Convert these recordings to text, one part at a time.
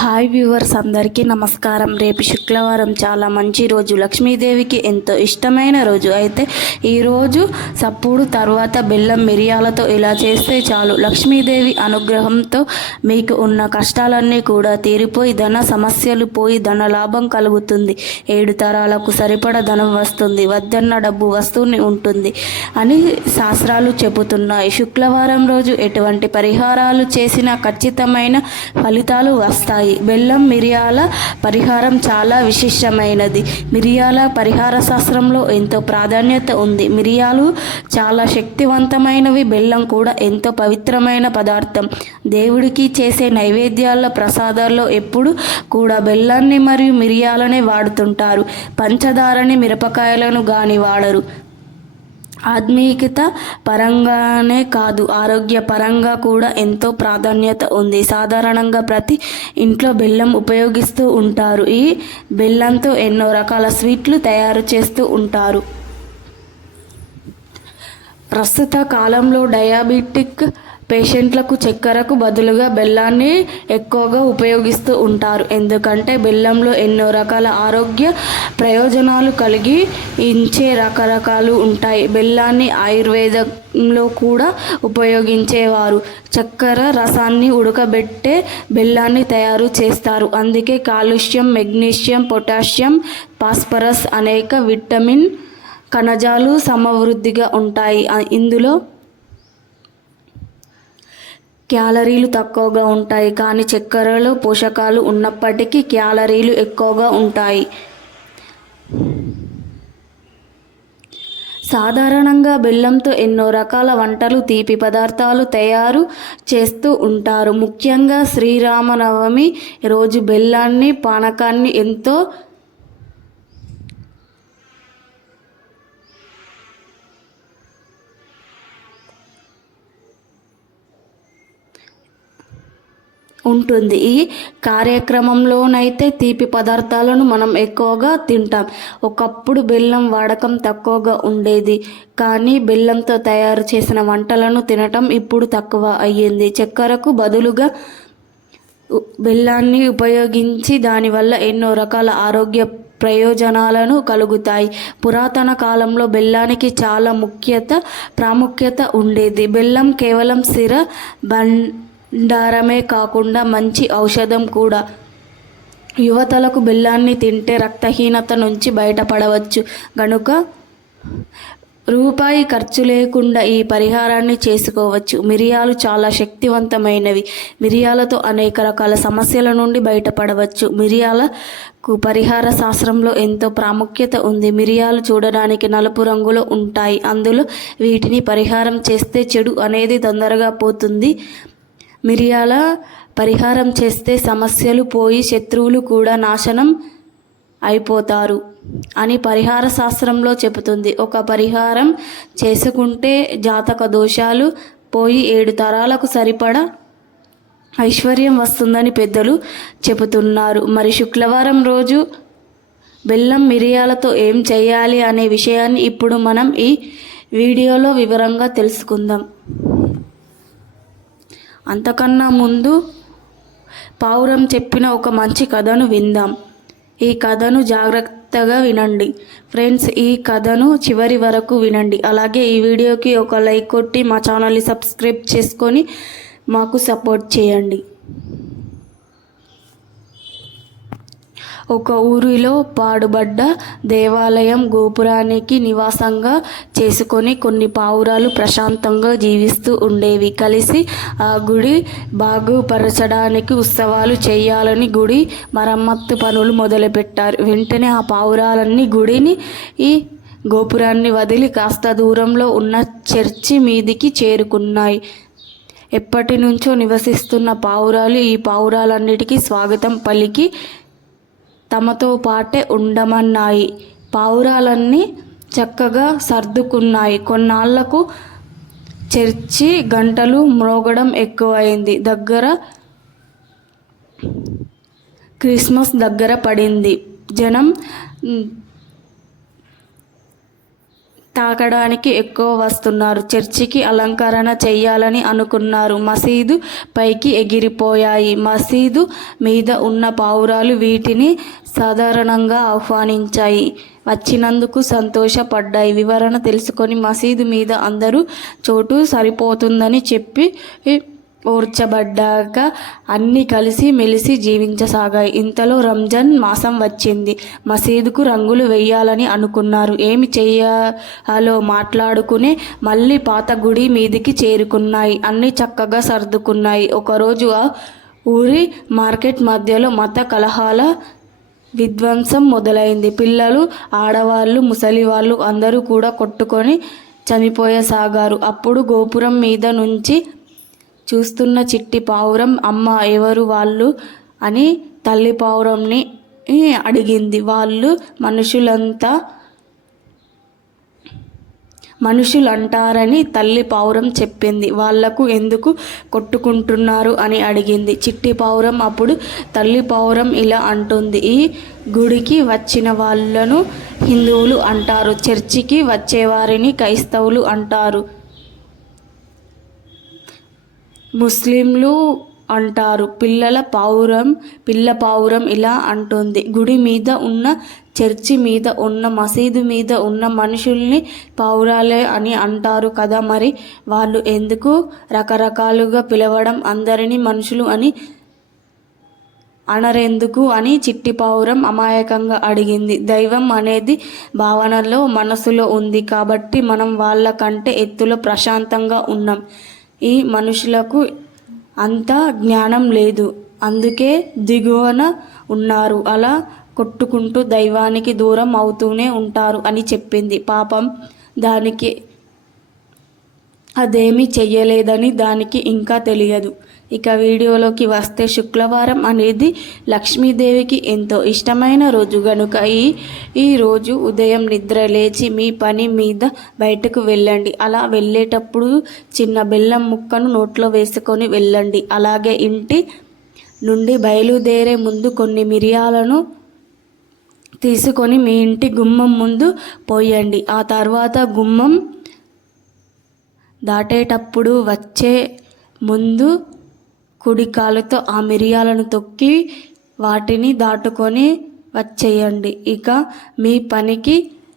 Hi viewers అందరికీ నమస్కారం. రేపు శుక్రవారం చాలా మంచి రోజు. లక్ష్మీదేవికి ఎంతో ఇష్టమైన రోజు. అయితే ఈరోజు సప్పుడు తర్వాత బెల్లం మిరియాలతో ఇలా చేస్తే చాలు. లక్ష్మీదేవి అనుగ్రహంతో మీకు ఉన్న కష్టాలన్నీ కూడా తీరిపోయి ధన సమస్యలు పోయి ధన లాభం కలుగుతుంది. ఏడు తరాలకు సరిపడ ధనం వస్తుంది. వద్దన్న డబ్బు వస్తూనే ఉంటుంది అని శాస్త్రాలు చెబుతున్నాయి. శుక్రవారం రోజు ఎటువంటి పరిహారాలు చేసినా ఖచ్చితమైన ఫలితాలు వస్తాయి. బెల్లం మిరియాల పరిహారం చాలా విశిష్టమైనది. మిరియాల పరిహార శాస్త్రంలో ఎంతో ప్రాధాన్యత ఉంది. మిరియాలు చాలా శక్తివంతమైనవి. బెల్లం కూడా ఎంతో పవిత్రమైన పదార్థం. దేవుడికి చేసే నైవేద్యాల ప్రసాదాల్లో ఎప్పుడు కూడా బెల్లాన్ని మరియు మిరియాలనే వాడుతుంటారు. పంచదారని మిరపకాయలను గాని వాడరు. ఆధ్మికత పరంగానే కాదు ఆరోగ్య పరంగా కూడా ఎంతో ప్రాధాన్యత ఉంది. సాధారణంగా ప్రతి ఇంట్లో బెల్లం ఉపయోగిస్తూ ఉంటారు. ఈ బెల్లంతో ఎన్నో రకాల స్వీట్లు తయారు చేస్తూ ఉంటారు. ప్రస్తుత కాలంలో డయాబెటిక్ పేషెంట్లకు చక్కెరకు బదులుగా బెల్లాన్ని ఎక్కువగా ఉపయోగిస్తూ ఉంటారు. ఎందుకంటే బెల్లంలో ఎన్నో రకాల ఆరోగ్య ప్రయోజనాలు కలిగి ఇంచే రకరకాలు ఉంటాయి. బెల్లాన్ని ఆయుర్వేదంలో కూడా ఉపయోగించేవారు. చక్కెర రసాన్ని ఉడకబెట్టే బెల్లాన్ని తయారు చేస్తారు. అందుకే కాలుష్యం మెగ్నీషియం పొటాషియం ఫాస్ఫరస్ అనేక విటమిన్ కణజాలు సమవృద్ధిగా ఉంటాయి. ఇందులో క్యాలరీలు తక్కువగా ఉంటాయి కానీ చక్కెరలో పోషకాలు ఉన్నప్పటికీ క్యాలరీలు ఎక్కువగా ఉంటాయి. సాధారణంగా బెల్లంతో ఎన్నో రకాల వంటలు తీపి పదార్థాలు తయారు చేస్తూ ఉంటారు. ముఖ్యంగా శ్రీరామనవమి రోజు బెల్లాన్ని పానకాన్ని ఎంతో ఉంటుంది. ఈ కార్యక్రమంలోనైతే తీపి పదార్థాలను మనం ఎక్కువగా తింటాం. ఒకప్పుడు బెల్లం వాడకం తక్కువగా ఉండేది. కానీ బెల్లంతో తయారు చేసిన వంటలను తినటం ఇప్పుడు తక్కువ అయ్యింది. చక్కెరకు బదులుగా బెల్లాన్ని ఉపయోగించి దానివల్ల ఎన్నో రకాల ఆరోగ్య ప్రయోజనాలను కలుగుతాయి. పురాతన కాలంలో బెల్లానికి చాలా ముఖ్యత ప్రాముఖ్యత ఉండేది. బెల్లం కేవలం సిర దారమే కాకుండా మంచి ఔషధం కూడా. యువతలకు బెల్లాన్ని తింటే రక్తహీనత నుంచి బయటపడవచ్చు. గనుక రూపాయి ఖర్చు లేకుండా ఈ పరిహారాన్ని చేసుకోవచ్చు. మిరియాలు చాలా శక్తివంతమైనవి. మిరియాలతో అనేక రకాల సమస్యల నుండి బయటపడవచ్చు. మిరియాలకు పరిహార శాస్త్రంలో ఎంతో ప్రాముఖ్యత ఉంది. మిరియాలు చూడడానికి నలుపు రంగులో ఉంటాయి. అందులో వీటిని పరిహారం చేస్తే చెడు అనేది తొందరగా పోతుంది. మిరియాల పరిహారం చేస్తే సమస్యలు పోయి శత్రువులు కూడా నాశనం అయిపోతారు అని పరిహార శాస్త్రంలో చెబుతుంది. ఒక పరిహారం చేసుకుంటే జాతక దోషాలు పోయి ఏడు తరాలకు సరిపడా ఐశ్వర్యం వస్తుందని పెద్దలు చెబుతున్నారు. మరి శుక్రవారం రోజు బెల్లం మిరియాలతో ఏం చేయాలి అనే విషయాన్ని ఇప్పుడు మనం ఈ వీడియోలో వివరంగా తెలుసుకుందాం. అంతకన్నా ముందు పావురం చెప్పిన ఒక మంచి కథను విందాం. ఈ కథను జాగ్రత్తగా వినండి. ఫ్రెండ్స్ ఈ కథను చివరి వరకు వినండి. అలాగే ఈ వీడియోకి ఒక లైక్ కొట్టి మా ఛానల్ని సబ్స్క్రైబ్ చేసుకొని మాకు సపోర్ట్ చేయండి. ఒక ఊరిలో పాడుబడ్డ దేవాలయం గోపురానికి నివాసంగా చేసుకొని కొన్ని పావురాలు ప్రశాంతంగా జీవిస్తూ ఉండేవి. కలిసి ఆ గుడి బాగుపరచడానికి ఉత్సవాలు చేయాలని గుడి మరమ్మత్తు పనులు మొదలుపెట్టారు. వెంటనే ఆ పావురాలన్నీ గుడిని ఈ గోపురాన్ని వదిలి కాస్త దూరంలో ఉన్న చర్చి మీదికి చేరుకున్నాయి. ఎప్పటి నుంచో నివసిస్తున్న పావురాలు ఈ పావురాలన్నిటికీ స్వాగతం పలికి తమతో పాటే ఉండమన్నాయి. పావురాలన్నీ చక్కగా సర్దుకున్నాయి. కొన్నాళ్ళకు చర్చి గంటలు మ్రోగడం ఎక్కువైంది. దగ్గర క్రిస్మస్ దగ్గర పడింది. జనం తాకడానికి ఎక్కువ వస్తున్నారు. చర్చికి అలంకరణ చేయాలని అనుకున్నారు. మసీదు పైకి ఎగిరిపోయాయి. మసీదు మీద ఉన్న పావురాలు వీటిని సాధారణంగా ఆహ్వానించాయి. వచ్చినందుకు సంతోషపడ్డాయి. వివరణ తెలుసుకొని మసీదు మీద అందరూ చోటు సరిపోతుందని చెప్పి ఓర్చబడ్డాక అన్నీ కలిసి మెలిసి జీవించసాగాయి. ఇంతలో రంజాన్ మాసం వచ్చింది. మసీదుకు రంగులు వేయాలని అనుకున్నారు. ఏమి చేయాలో మాట్లాడుకునే మళ్ళీ పాత గుడి మీదికి చేరుకున్నాయి. అన్నీ చక్కగా సర్దుకున్నాయి. ఒకరోజు ఆ ఊరి మార్కెట్ మధ్యలో మత కలహాల విధ్వంసం మొదలైంది. పిల్లలు ఆడవాళ్ళు ముసలివాళ్ళు అందరూ కూడా కొట్టుకొని చనిపోయసాగారు. అప్పుడు గోపురం మీద నుంచి చూస్తున్న చిట్టి పావురం అమ్మ ఎవరు వాళ్ళు అని తల్లి పావురంని అడిగింది. వాళ్ళు మనుషులంతా మనుషులు అంటారని తల్లి పావురం చెప్పింది. వాళ్ళకు ఎందుకు కొట్టుకుంటున్నారు అని అడిగింది. చిట్టి పావురం అప్పుడు తల్లి పావురం ఇలా అంటుంది. ఈ గుడికి వచ్చిన వాళ్ళను హిందువులు అంటారు. చర్చికి వచ్చేవారిని క్రైస్తవులు అంటారు. ముస్లింలు అంటారు. పిల్లల పావురం పిల్ల పావురం ఇలా అంటుంది. గుడి మీద ఉన్న చర్చి మీద ఉన్న మసీదు మీద ఉన్న మనుషుల్ని పావురాలే అని అంటారు కదా మరి. వాళ్ళు ఎందుకు రకరకాలుగా పిలవడం అందరినీ మనుషులు అని అనరెందుకు అని చిట్టి పావురం అమాయకంగా అడిగింది. దైవం అనేది భావనలో మనసులో ఉంది కాబట్టి మనం వాళ్ళ కంటే ఎత్తులో ప్రశాంతంగా ఉన్నాం. ఈ మనుషులకు అంత జ్ఞానం లేదు. అందుకే దిగువన ఉన్నారు. అలా కొట్టుకుంటూ దైవానికి దూరం అవుతూనే ఉంటారు అని చెప్పింది. పాపం దానికి అదేమీ చెయ్యలేదని దానికి ఇంకా తెలియదు. ఇక వీడియోలోకి వస్తే శుక్రవారం అనేది లక్ష్మీదేవికి ఎంతో ఇష్టమైన రోజు. గనుక ఈ ఈ రోజు ఉదయం నిద్ర లేచి మీ పని మీద బయటకు వెళ్ళండి. అలా వెళ్ళేటప్పుడు చిన్న బెల్లం ముక్కను నోట్లో వేసుకొని వెళ్ళండి. అలాగే ఇంటి నుండి బయలుదేరే ముందు కొన్ని మిరియాలను తీసుకొని మీ ఇంటి గుమ్మం ముందు పోయండి. ఆ తర్వాత గుమ్మం దాటేటప్పుడు వచ్చే ముందు కుడి కాలుతో ఆ మిరియాలను తొక్కి వాటిని దాటుకొని వచ్చేయండి. ఇక మీ పనికి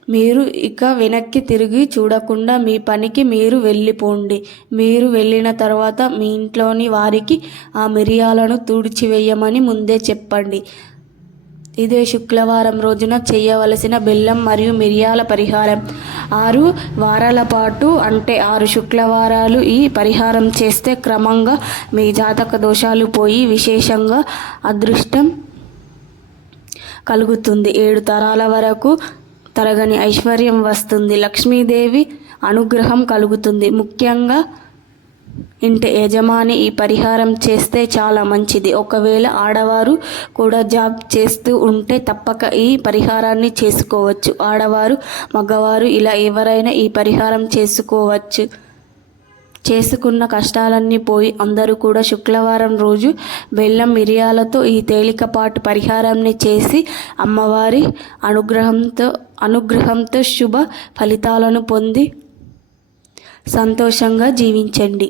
మీరు ఇక వెనక్కి తిరిగి చూడకుండా మీ పనికి మీరు వెళ్ళిపోండి. మీరు వెళ్ళిన తర్వాత మీ ఇంట్లోని వారికి ఆ మిరియాలను తుడిచివేయమని ముందే చెప్పండి. ఇదే శుక్రవారం రోజున చేయవలసిన బెల్లం మరియు మిరియాల పరిహారం. ఆరు వారాల పాటు అంటే ఆరు శుక్రవారాలు ఈ పరిహారం చేస్తే క్రమంగా మీ జాతక దోషాలు పోయి విశేషంగా అదృష్టం కలుగుతుంది. ఏడు తరాల వరకు తరగని ఐశ్వర్యం వస్తుంది. లక్ష్మీదేవి అనుగ్రహం కలుగుతుంది. ముఖ్యంగా ఇంటి యజమాని ఈ పరిహారం చేస్తే చాలా మంచిది. ఒకవేళ ఆడవారు కూడా జాబ్ చేస్తూ ఉంటే తప్పక ఈ పరిహారాన్ని చేసుకోవచ్చు. ఆడవారు మగవారు ఇలా ఎవరైనా ఈ పరిహారం చేసుకోవచ్చు. చేసుకున్న కష్టాలన్నీ పోయి అందరూ కూడా శుక్రవారం రోజు బెల్లం మిరియాలతో ఈ తేలికపాటు పరిహారాన్ని చేసి అమ్మవారి అనుగ్రహంతో అనుగ్రహంతో శుభ ఫలితాలను పొంది సంతోషంగా జీవించండి.